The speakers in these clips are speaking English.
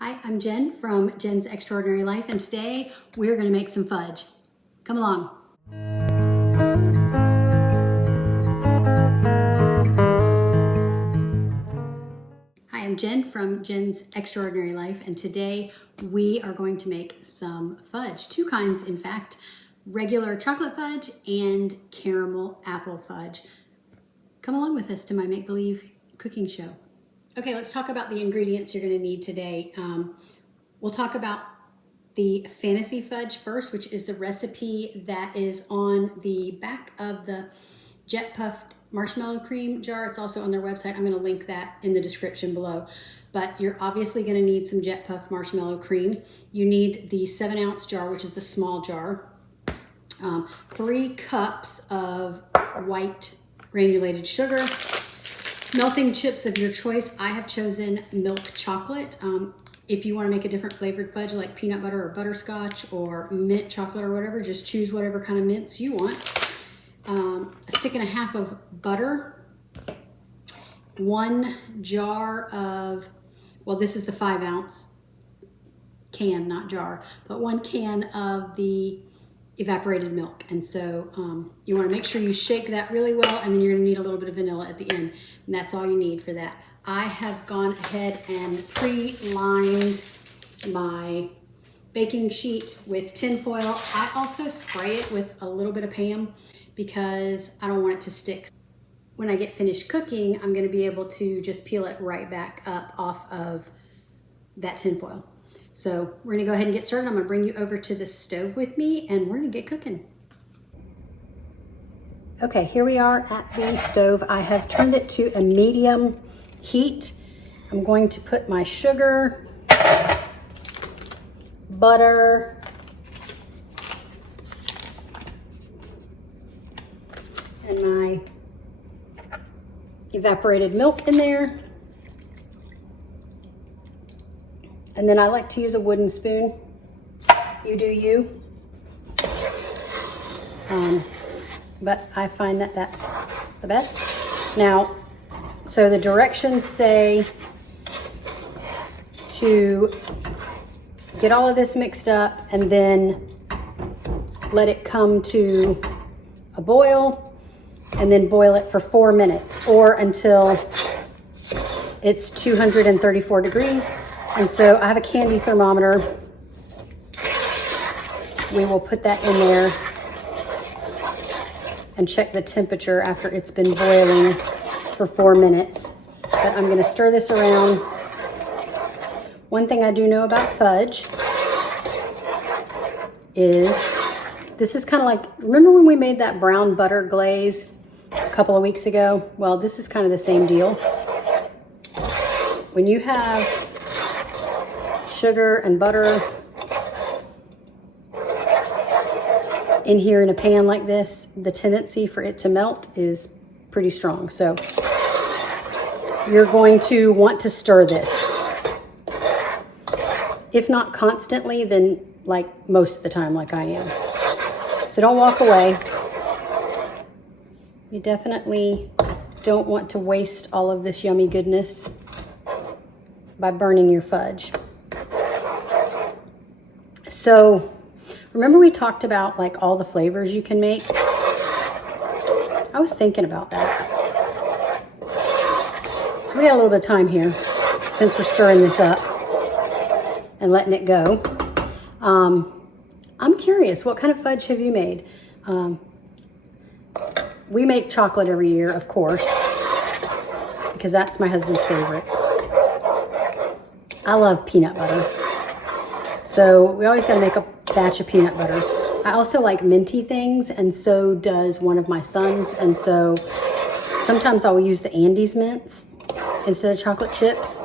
Hi, I'm Jen from Jen's Extraordinary Life, and today we're going to make some fudge. Come along. Hi, I'm Jen from Jen's Extraordinary Life, and today we are going to make some fudge. Two kinds, in fact, regular chocolate fudge and caramel apple fudge. Come along with us to my make-believe cooking show. Okay, let's talk about the ingredients you're going to need today. We'll talk about the fantasy fudge first, which is the recipe that is on the back of the jet puffed marshmallow cream jar. It's also on their website. I'm going to link that in the description below. But you're obviously going to need some jet puffed marshmallow cream. You need the 7-ounce jar, which is the small jar. 3 cups of white granulated sugar. Melting chips of your choice. I have chosen milk chocolate. If you want to make a different flavored fudge like peanut butter or butterscotch or mint chocolate or whatever, just choose whatever kind of mints you want. A stick and a half of butter. 1 jar of, well, this is the 5-ounce can, not jar, but 1 can of the evaporated milk. And so you want to make sure you shake that really well, and then you're going to need a little bit of vanilla at the end, and that's all you need for that. I have gone ahead and pre-lined my baking sheet with tin foil. I also spray it with a little bit of Pam because I don't want it to stick. When I get finished cooking, I'm going to be able to just peel it right back up off of that tin foil. So we're going to go ahead and get started. I'm going to bring you over to the stove with me, and we're going to get cooking. Okay, here we are at the stove. I have turned it to a medium heat. I'm going to put my sugar, butter, and my evaporated milk in there. And then I like to use a wooden spoon. You do you. But I find that that's the best. Now, so the directions say to get all of this mixed up and then let it come to a boil, and then boil it for 4 minutes or until it's 234 degrees. And so I have a candy thermometer. We will put that in there and check the temperature after it's been boiling for 4 minutes. But I'm gonna stir this around. One thing I do know about fudge is this is kind of like, remember when we made that brown butter glaze a couple of weeks ago? Well, this is kind of the same deal. When you have sugar and butter in here in a pan like this, the tendency for it to melt is pretty strong. So you're going to want to stir this. If not constantly, then like most of the time, like I am. So don't walk away. You definitely don't want to waste all of this yummy goodness by burning your fudge. So remember we talked about like all the flavors you can make? I was thinking about that. So we got a little bit of time here since we're stirring this up and letting it go. I'm curious, what kind of fudge have you made? We make chocolate every year, of course, because that's my husband's favorite. I love peanut butter. So we always gotta make a batch of peanut butter. I also like minty things, and so does one of my sons. And so sometimes I will use the Andes mints instead of chocolate chips.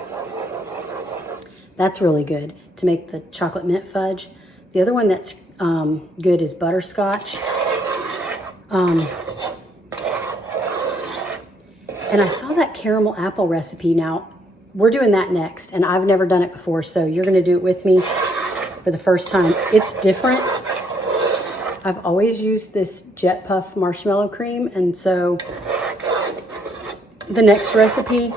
That's really good to make the chocolate mint fudge. The other one that's good is butterscotch. And I saw that caramel apple recipe. Now, we're doing that next, and I've never done it before, so you're gonna do it with me for the first time. It's different. I've always used this jet puff marshmallow cream, and so the next recipe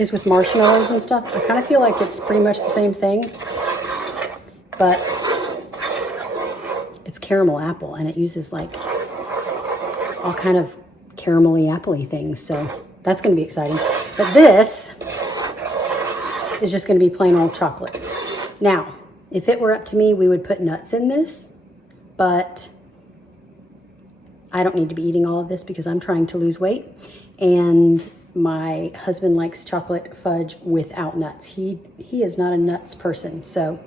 is with marshmallows and stuff. I kind of feel like it's pretty much the same thing, but it's caramel apple, and it uses like all kind of caramelly appley things. So that's going to be exciting. But this is just going to be plain old chocolate. Now, if it were up to me, we would put nuts in this, but I don't need to be eating all of this because I'm trying to lose weight, and my husband likes chocolate fudge without nuts. He is not a nuts person, so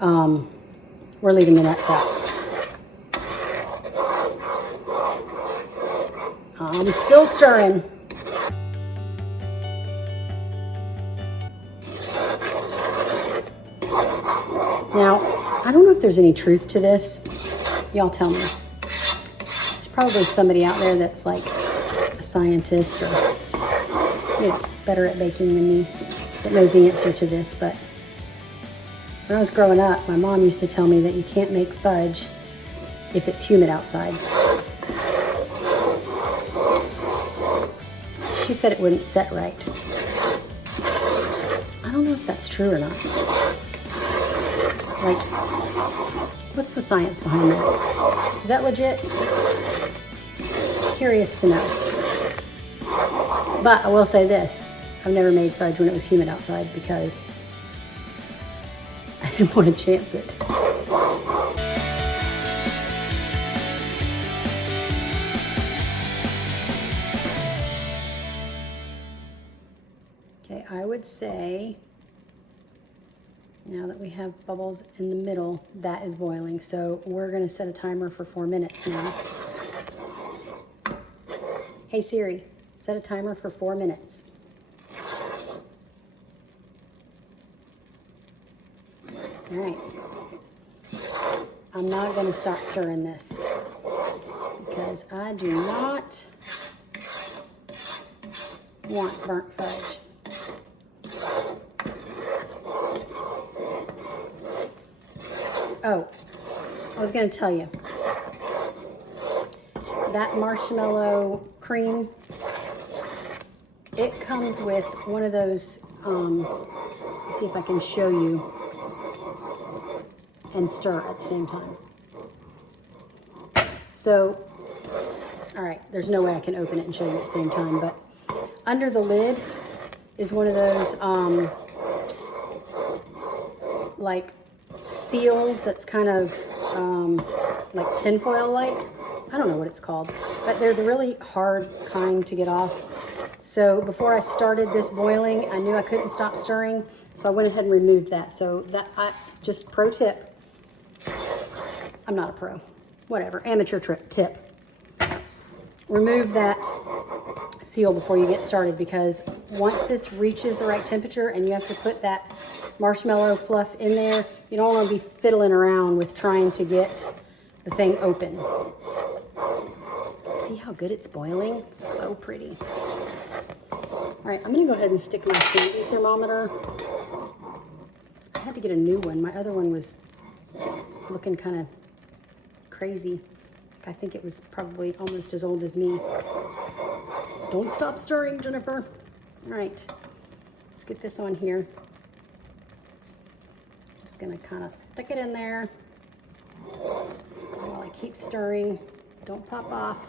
we're leaving the nuts out. I'm still stirring. Now, I don't know if there's any truth to this. Y'all tell me. There's probably somebody out there that's like a scientist or better at baking than me that knows the answer to this. But when I was growing up, my mom used to tell me that you can't make fudge if it's humid outside. She said it wouldn't set right. I don't know if that's true or not. Like, what's the science behind that? Is that legit? Curious to know. But I will say this. I've never made fudge when it was humid outside because I didn't want to chance it. Okay, I would say, now that we have bubbles in the middle, that is boiling. So we're going to set a timer for 4 minutes now. Hey Siri, set a timer for 4 minutes. All right. I'm not going to stop stirring this because I do not want burnt fudge. Oh, I was going to tell you, that marshmallow cream, it comes with one of those, let's see if I can show you and stir at the same time. So, all right, there's no way I can open it and show you at the same time, but under the lid is one of those, like, seals that's kind of like tinfoil like. I don't know what it's called, but they're the really hard kind to get off. So before I started this boiling, I knew I couldn't stop stirring, so I went ahead and removed that. So that, just pro tip. I'm not a pro. Whatever, amateur tip. Remove that seal before you get started, because once this reaches the right temperature and you have to put that marshmallow fluff in there, you don't want to be fiddling around with trying to get the thing open. See how good it's boiling? So pretty. All right, I'm going to go ahead and stick my candy thermometer. I had to get a new one. My other one was looking kind of crazy. I think it was probably almost as old as me. Don't stop stirring, Jennifer. All right, let's get this on here. Just gonna kind of stick it in there while I keep stirring. Don't pop off.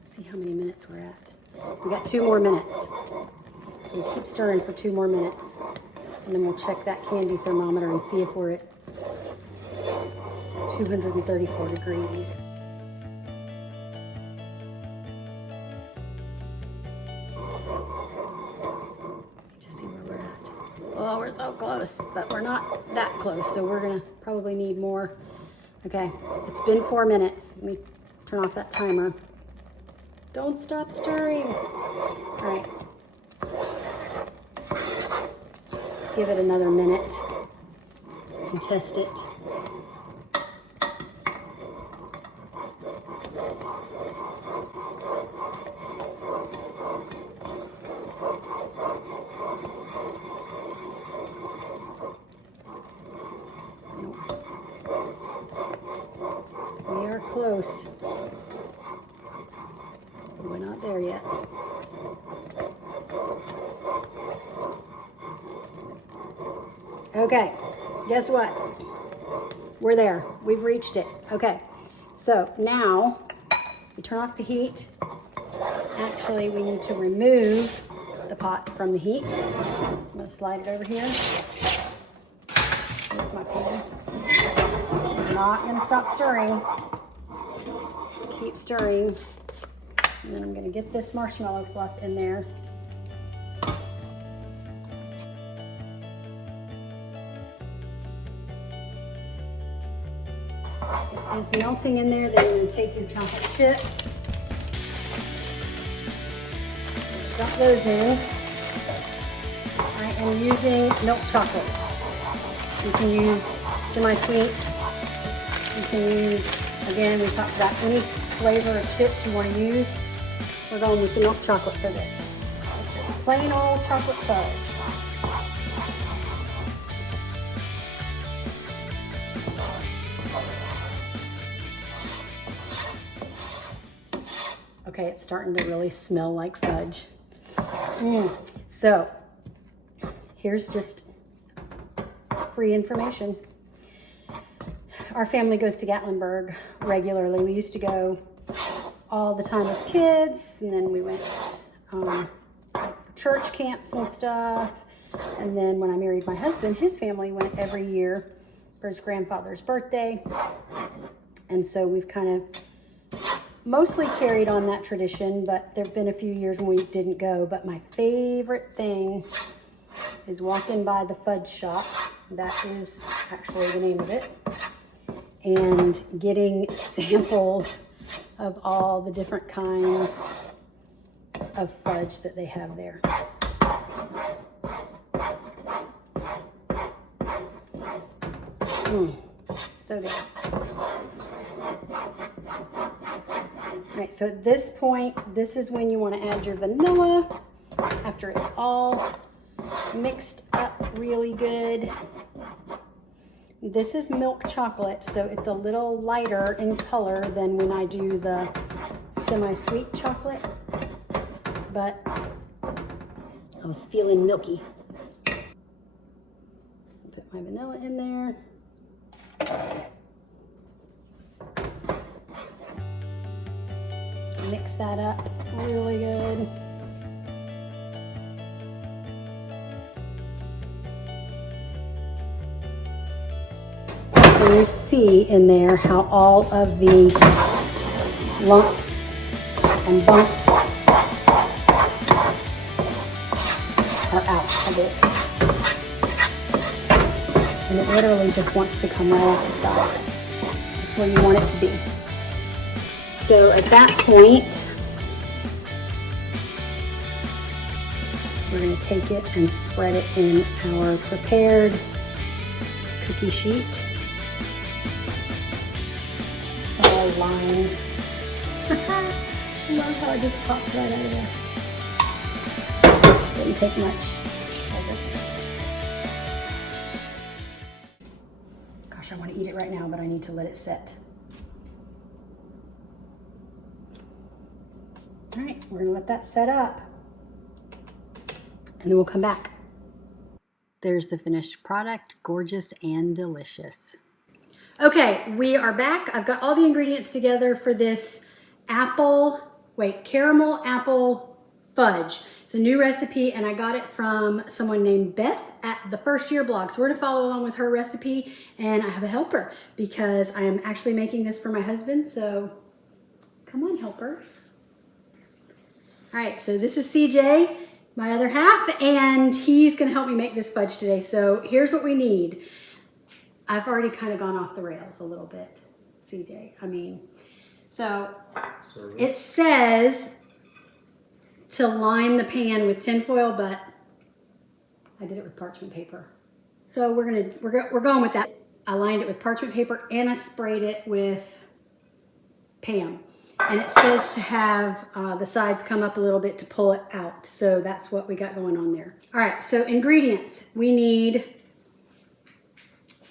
Let's see how many minutes we're at. We got 2 more minutes. So we'll keep stirring for 2 more minutes. And then we'll check that candy thermometer and see if we're at 234 degrees. Just see where we're at. Oh, we're so close, but we're not that close, so we're gonna probably need more. Okay, it's been 4 minutes. Let me turn off that timer. Don't stop stirring. All right. Give it another minute and test it. We are close. We're not there yet. Okay, guess what? We're there. We've reached it. Okay, so now we turn off the heat. Actually, we need to remove the pot from the heat. I'm going to slide it over here. Here's my pan. I'm not going to stop stirring. Keep stirring. And then I'm going to get this marshmallow fluff in there. It is melting in there. Then you're going to take your chocolate chips. Drop those in. I am using milk chocolate. You can use semi-sweet. You can use, again, we talked about any flavor of chips you want to use. We're going with the milk chocolate for this. It's just plain old chocolate fudge. Okay, it's starting to really smell like fudge. So, here's just free information. Our family goes to Gatlinburg regularly. We used to go all the time as kids, and then we went church camps and stuff. And then when I married my husband, his family went every year for his grandfather's birthday. And so we've kind of mostly carried on that tradition, but there have been a few years when we didn't go. But my favorite thing is walking by the fudge shop. That is actually the name of it. And getting samples of all the different kinds of fudge that they have there. So good. All right, so at this point, this is when you want to add your vanilla after it's all mixed up really good. This is milk chocolate, so it's a little lighter in color than when I do the semi-sweet chocolate, but I was feeling milky. Put my vanilla in there. Mix that up really good. And you see in there how all of the lumps and bumps are out of it. And it literally just wants to come right off the sides. That's where you want it to be. So at that point, we're going to take it and spread it in our prepared cookie sheet. It's all lined. I love how it just pops right out of there. Didn't take much, does it? Gosh, I want to eat it right now, but I need to let it set. All right, we're gonna let that set up and then we'll come back. There's the finished product, gorgeous and delicious. Okay, we are back. I've got all the ingredients together for this caramel apple fudge. It's a new recipe and I got it from someone named Beth at the First Year blog. So we're gonna follow along with her recipe and I have a helper because I am actually making this for my husband. So come on, helper. All right, so this is CJ, my other half, and he's gonna help me make this fudge today. So here's what we need. I've already kind of gone off the rails a little bit, CJ. So it says to line the pan with tinfoil, but I did it with parchment paper. So we're going with that. I lined it with parchment paper and I sprayed it with Pam. And it says to have the sides come up a little bit to pull it out. So that's what we got going on there. All right, so ingredients. We need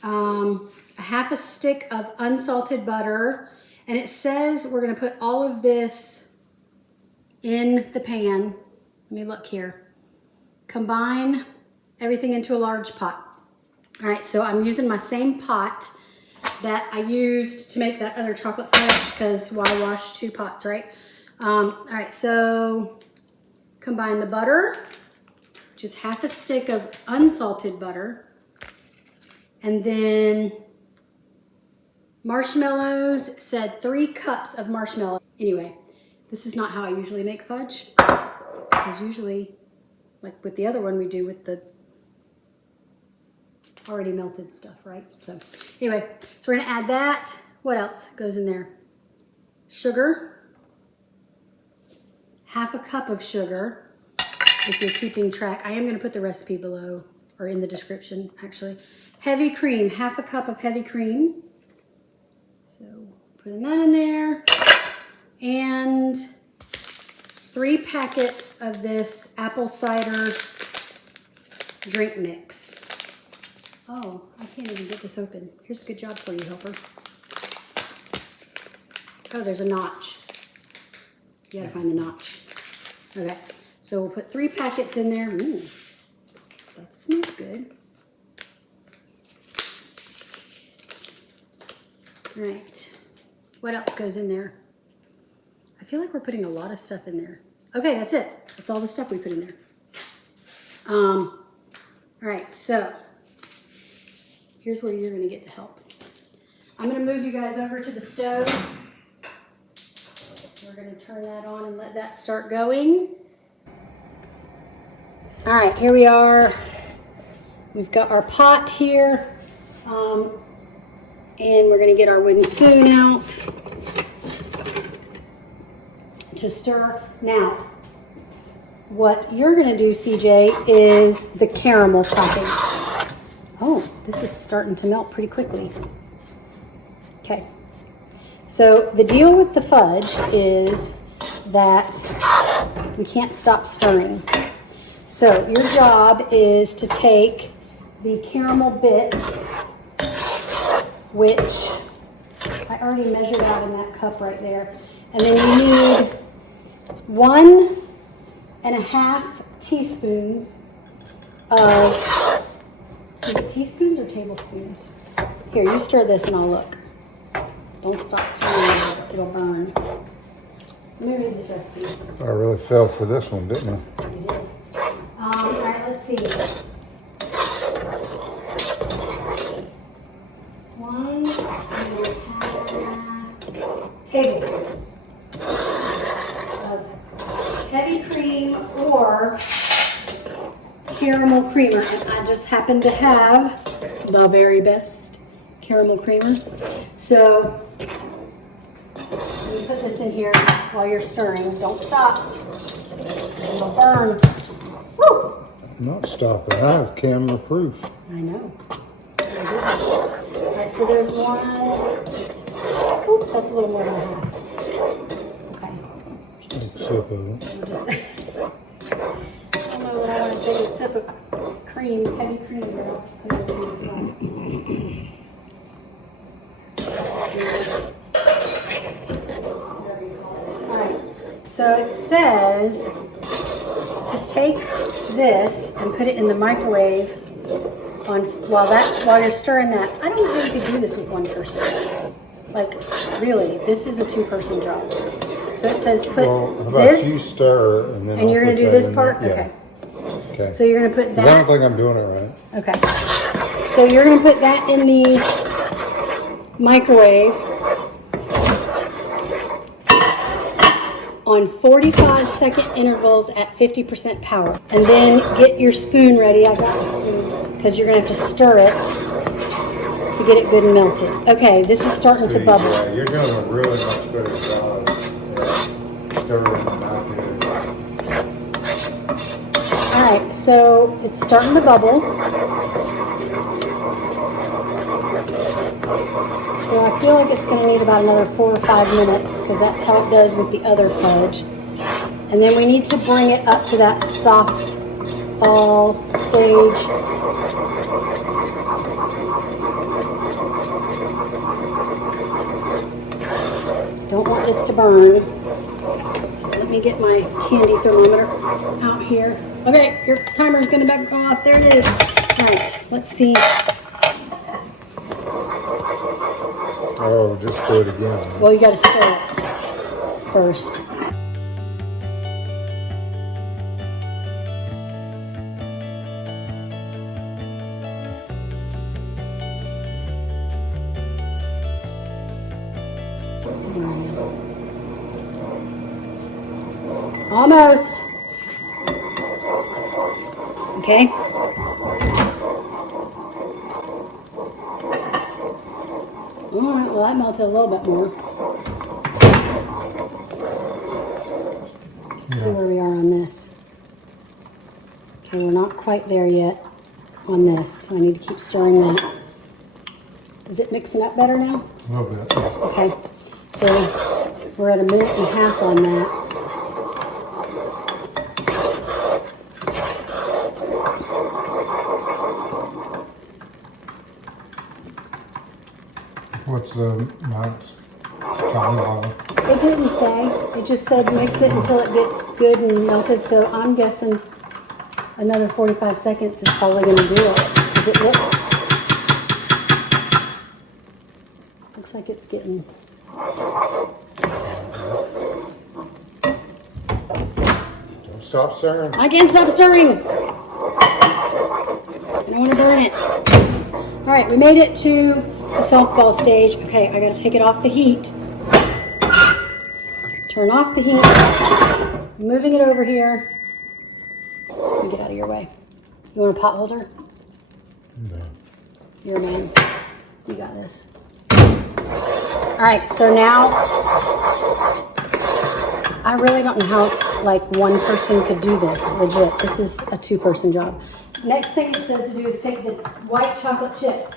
a half a stick of unsalted butter. And it says we're gonna put all of this in the pan. Let me look here. Combine everything into a large pot. All right, so I'm using my same pot that I used to make that other chocolate fudge, because why wash two pots, right? All right, so combine the butter, which is half a stick of unsalted butter, and then marshmallows, said 3 cups of marshmallow. Anyway, this is not how I usually make fudge, because usually, like with the other one, we do with the already melted stuff, right? So anyway, so we're gonna add that. What else goes in there? Sugar, half a cup of sugar, if you're keeping track. I am gonna put the recipe below, or in the description, actually. Heavy cream, half a cup of heavy cream. So putting that in there. And 3 packets of this apple cider drink mix. Oh, I can't even get this open. Here's a good job for you, helper. Oh, there's a notch. You gotta find the notch. Okay, so we'll put 3 packets in there. Ooh, that smells good. All right, what else goes in there? I feel like we're putting a lot of stuff in there. Okay, that's it. That's all the stuff we put in there. All right, so here's where you're gonna get to help. I'm gonna move you guys over to the stove. We're gonna turn that on and let that start going. All right, here we are. We've got our pot here. And we're gonna get our wooden spoon out to stir. Now, what you're gonna do, CJ, is the caramel topping. Oh, this is starting to melt pretty quickly. Okay, so the deal with the fudge is that we can't stop stirring. So your job is to take the caramel bits, which I already measured out in that cup right there. And then you need 1.5 teaspoons of, is it teaspoons or tablespoons? Here, you stir this and I'll look. Don't stop stirring, it'll burn. Let me read this recipe. I really fell for this one, didn't I? You did. All right, let's see. 1.5 tablespoons of heavy cream or caramel creamer. And I just happen to have the very best caramel creamer. So you put this in here while you're stirring. Don't stop. It'll burn. Woo! I'm not stopping. I have camera proof. I know. All right, so there's one. Oop, that's a little more than a half. Okay. Take a sip of it. I don't know what I want to take a sip of cream, heavy cream. All right, so it says to take this and put it in the microwave while you're stirring that. I don't know how you could do this with one person. Like, really, this is a 2-person job. So it says put Well, how about this, you stir and then and you're going to do this part? Yeah. Okay. Okay. So you're going to put I that. don't think I'm doing it right. Okay. So you're going to put that in the microwave on 45-second intervals at 50% power. And then get your spoon ready. I got the spoon because you're going to have to stir it to get it good and melted. Okay, this is starting to bubble. Yeah, you're doing a really much better job. Stirring and not good. All right, so it's starting to bubble. So I feel like it's going to need about another 4 or 5 minutes because that's how it does with the other fudge. And then we need to bring it up to that soft ball stage. Don't want this to burn. So let me get my handy thermometer out here. Okay, your timer is going to go off. There it is. All right, let's see. Oh, just do it again. Well, you got to stir it first. Almost. Okay. All right, well, that melted a little bit more. Let's see where we are on this. Okay, we're not quite there yet on this. So I need to keep stirring that. Is it mixing up better now? A little bit. Okay, so we're at 1.5 minutes on that. What's the amount? Time? It didn't say. It just said mix it until it gets good and melted. So I'm guessing another 45 seconds is probably going to do it. Because it looks like it's getting. Don't stop stirring. I can't stop stirring. I don't want to burn it. All right, we made it to the softball stage. Okay, I got to take it off the heat. Turn off the heat. I'm moving it over here. Let me get out of your way. You want a pot holder? No. You're a man. You got this. All right, so now I really don't know how like one person could do this. Legit, this is a 2-person job. Next thing it says to do is take the white chocolate chips.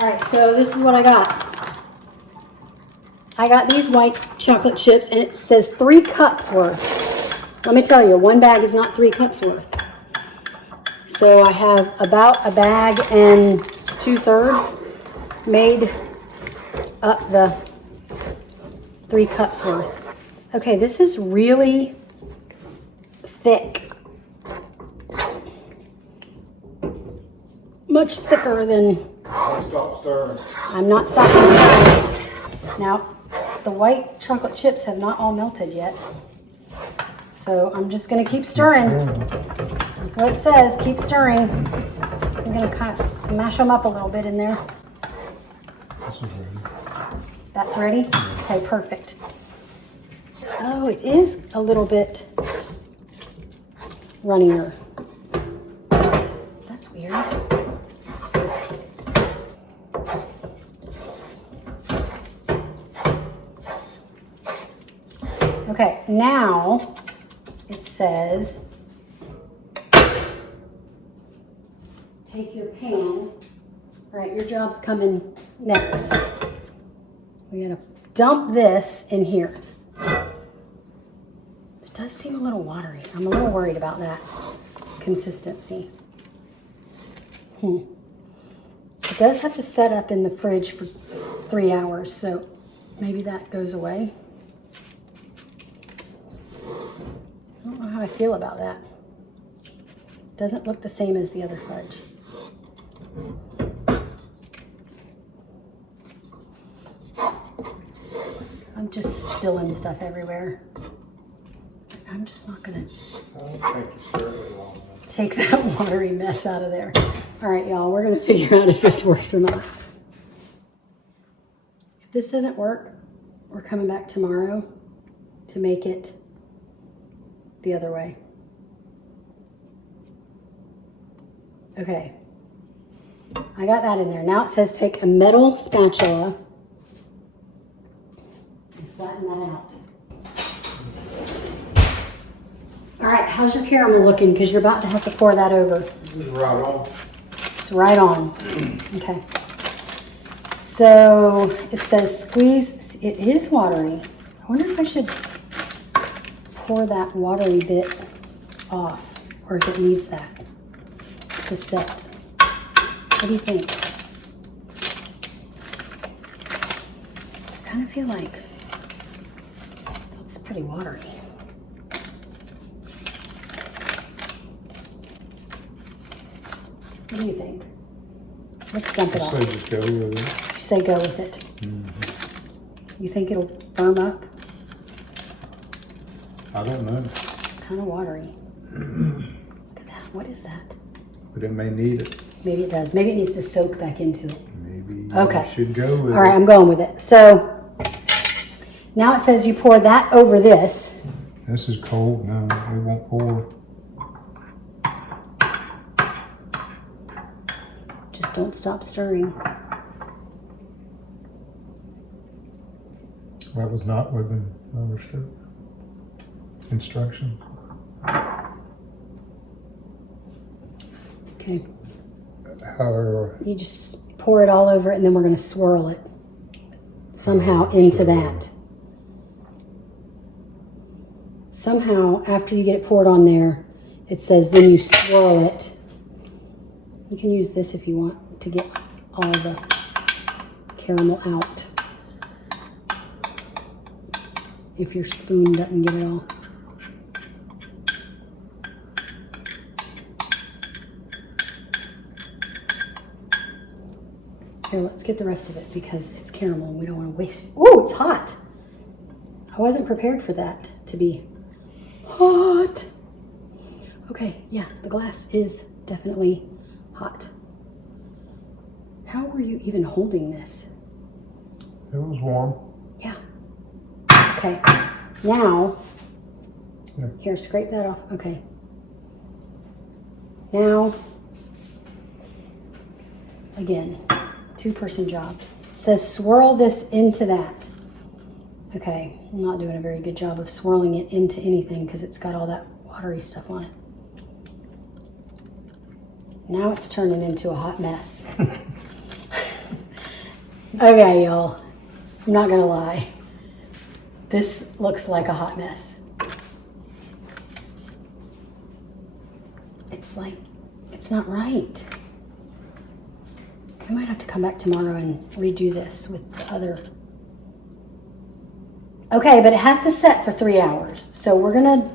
All right, so this is what I got. I got these white chocolate chips, and it says 3 cups worth. Let me tell you, 1 bag is not 3 cups worth. So I have about a bag and 2/3 made up the 3 cups worth. Okay, this is really thick. Much thicker than. Don't stop stirring. I'm not stopping stirring. Now, the white chocolate chips have not all melted yet. So I'm just gonna keep stirring. That's what it says, keep stirring. I'm gonna kind of smash them up a little bit in there. This is ready. That's ready? Okay, perfect. Oh, it is a little bit runnier. That's weird. Okay, now it says take your pan. All right, your job's coming next. We're gonna dump this in here. It does seem a little watery. I'm a little worried about that consistency. It does have to set up in the fridge for 3 hours, so maybe that goes away. I don't know how I feel about that. Doesn't look the same as the other fudge. I'm just spilling stuff everywhere. I'm just not gonna take that watery mess out of there. All right, y'all, we're gonna figure out if this works or not. If this doesn't work, we're coming back tomorrow to make it the other way. Okay, I got that in there. Now it says take a metal spatula and flatten that out. All right, how's your caramel looking? Because you're about to have to pour that over. This is right on. It's right on. Okay. So it says squeeze. It is watery. I wonder if I should pour that watery bit off, or if it needs that to set. What do you think? I kind of feel like that's pretty watery. What do you think? Let's dump it I off. say just go with it. You say go with it. You think it'll firm up? I don't know, It's kind of watery. Look at that. What is that? but it may need it. Maybe it does. Maybe it needs to soak back into it. Maybe Okay. you should go with All right, it. I'm going with it. So now it says you pour that over this. This is cold. No, we won't pour. Just don't stop stirring. That was not within understood instructions. Okay. However, You just pour it all over and then we're going to swirl it somehow into that. Somehow, after you get it poured on there, it says then you swirl it. You can use this if you want to get all the caramel out. If your spoon doesn't get it all. Here, let's get the rest of it because it's caramel and we don't want to waste it. Oh, it's hot. I wasn't prepared for that to be hot. Okay, yeah, the glass is definitely hot. How were you even holding this? it was warm. Yeah. Okay, now, Yeah. here, scrape that off. Okay. Now, again, two-person job. It says swirl this into that. Okay, I'm not doing a very good job of swirling it into anything because it's got all that watery stuff on it. Now it's turning into a hot mess. Okay, y'all, I'm not gonna lie. This looks like a hot mess. It's like, it's not right. I might have to come back tomorrow and redo this with the other. Okay, but it has to set for 3 hours. So we're gonna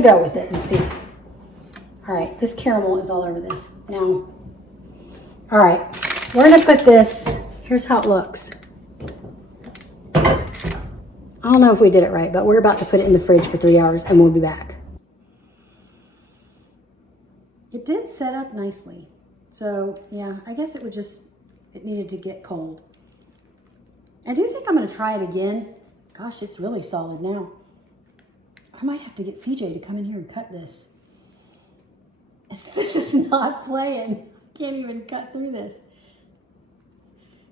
go with it and see. All right, this caramel is all over this. Now, all right, we're gonna put this, here's how it looks. I don't know if we did it right, but we're about to put it in the fridge for 3 hours and we'll be back. It did set up nicely. So yeah, I guess it needed to get cold. I do think I'm gonna try it again. Gosh, it's really solid now. I might have to get CJ to come in here and cut this. This is not playing. I can't even cut through this.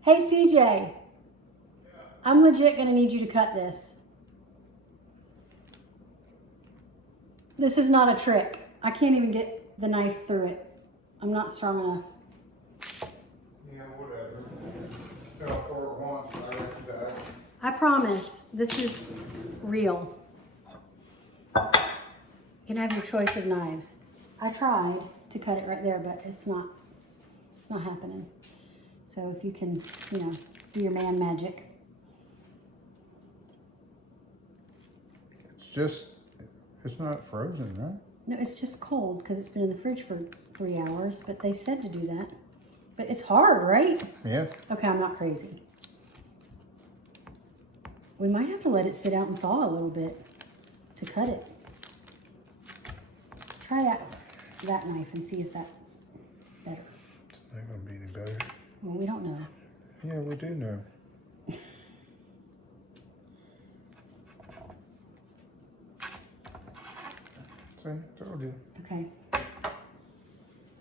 Hey CJ, I'm legit gonna need you to cut this. This is not a trick. I can't even get the knife through it. I'm not strong enough. Yeah, whatever. Fell for it once, I let you die. I promise, this is real. You can have your choice of knives. I tried to cut it right there, but it's not happening. So if you can, do your man magic. It's not frozen, right? No, it's just cold because it's been in the fridge for 3 hours, but they said to do that. But it's hard, right? Yeah. Okay, I'm not crazy. We might have to let it sit out and thaw a little bit to cut it. Try that knife and see if that's better. It's not gonna be any better. Well, we don't know. Yeah, we do know. See, told you. Okay.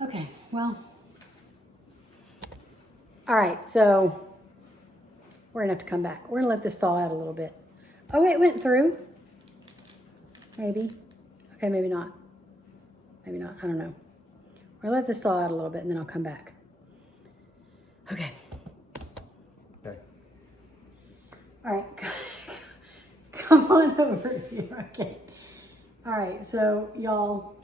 Okay, well. All right, so we're gonna have to come back. We're gonna let this thaw out a little bit. Oh, it went through. Maybe. Okay, maybe not. Maybe not, I don't know. We'll let this thaw out a little bit and then I'll come back. Okay. Okay. All right, come on over here, okay. All right, so y'all,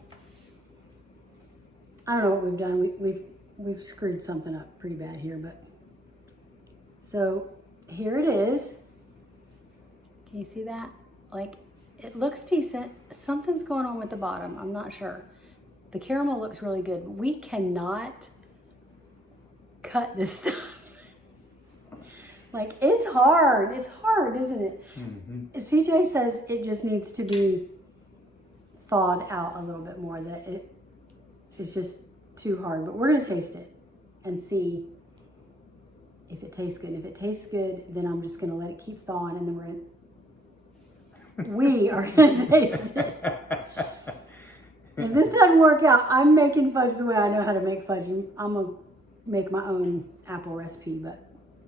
I don't know what we've done. We've screwed something up pretty bad here, but so here it is. Can you see that? Like, it looks decent. Something's going on with the bottom. I'm not sure. the caramel looks really good. We cannot cut this stuff. Like, it's hard, isn't it? Mm-hmm. CJ says it just needs to be thawed out a little bit more, that it's just too hard. But we're gonna taste it and see if it tastes good. If it tastes good, then I'm just gonna let it keep thawing, and then we are gonna taste it. If this doesn't work out, I'm making fudge the way I know how to make fudge. I'm gonna make my own apple recipe, but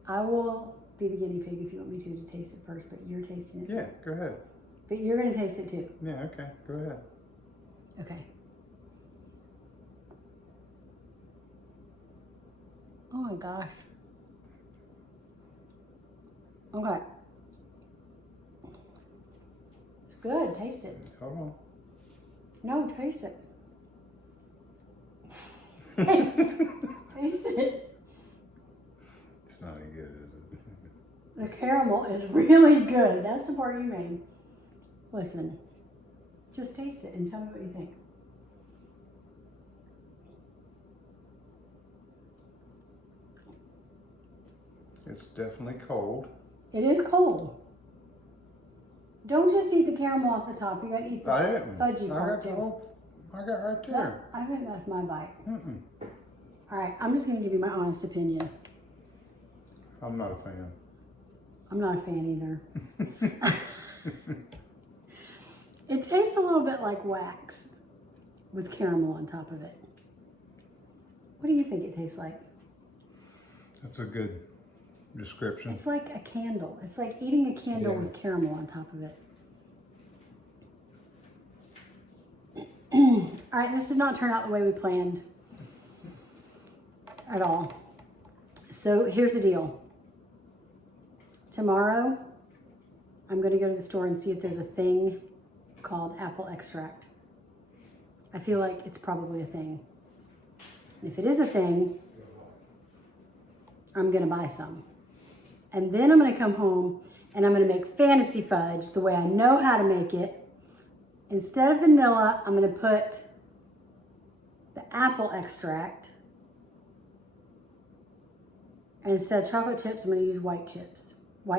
I will be the guinea pig if you want me to taste it first, but you're tasting it. Yeah, go ahead. But you're gonna taste it too. Yeah, okay, go ahead. Okay. Oh my gosh. Okay. It's good. Taste it. Hold on. No, taste it. Taste it. It's not any good, is it? The caramel is really good. That's the part you made. Listen, just taste it and tell me what you think. It's definitely cold. It is cold. Don't just eat the caramel off the top. You gotta eat the fudgy part too. I got right there. I think that's my bite. Mm-mm. All right, I'm just gonna give you my honest opinion. I'm not a fan. I'm not a fan either. It tastes a little bit like wax with caramel on top of it. What do you think it tastes like? That's a good description. It's like a candle. It's like eating a candle with caramel on top of it. All right, this did not turn out the way we planned at all. So here's the deal. Tomorrow, I'm going to go to the store and see if there's a thing called apple extract. I feel like it's probably a thing. And if it is a thing, I'm going to buy some. And then I'm going to come home and I'm going to make fantasy fudge the way I know how to make it. Instead of vanilla, I'm going to put the apple extract. And instead of chocolate chips, I'm going to use white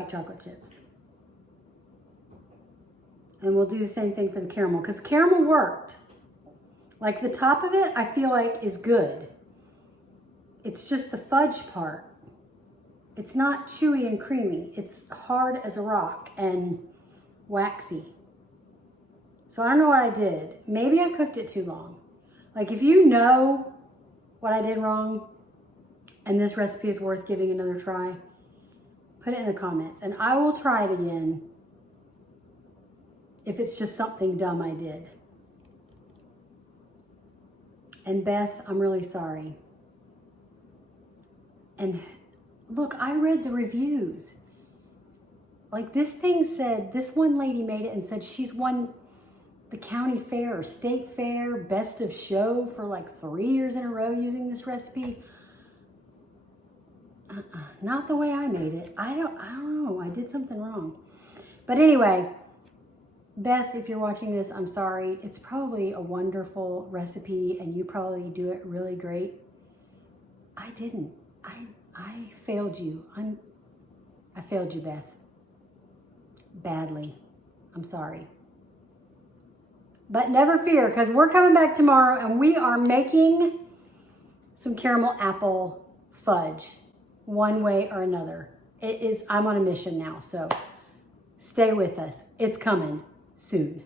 chocolate chips. And we'll do the same thing for the caramel, because the caramel worked. Like, the top of it, I feel like is good. It's just the fudge part. It's not chewy and creamy. It's hard as a rock and waxy. So I don't know what I did. Maybe I cooked it too long. Like, if you know what I did wrong and this recipe is worth giving another try, put it in the comments and I will try it again if it's just something dumb I did. And Beth, I'm really sorry. And look, I read the reviews. Like, this thing said, this one lady made it and said she's won the county fair or state fair best of show for like 3 years in a row using this recipe. Not the way I made it. I don't know. I did something wrong. But anyway, Beth, if you're watching this, I'm sorry. It's probably a wonderful recipe and you probably do it really great. I didn't. I failed you. I failed you, Beth. Badly. I'm sorry. But never fear, because we're coming back tomorrow and we are making some caramel apple fudge one way or another. I'm on a mission now, so stay with us. It's coming soon.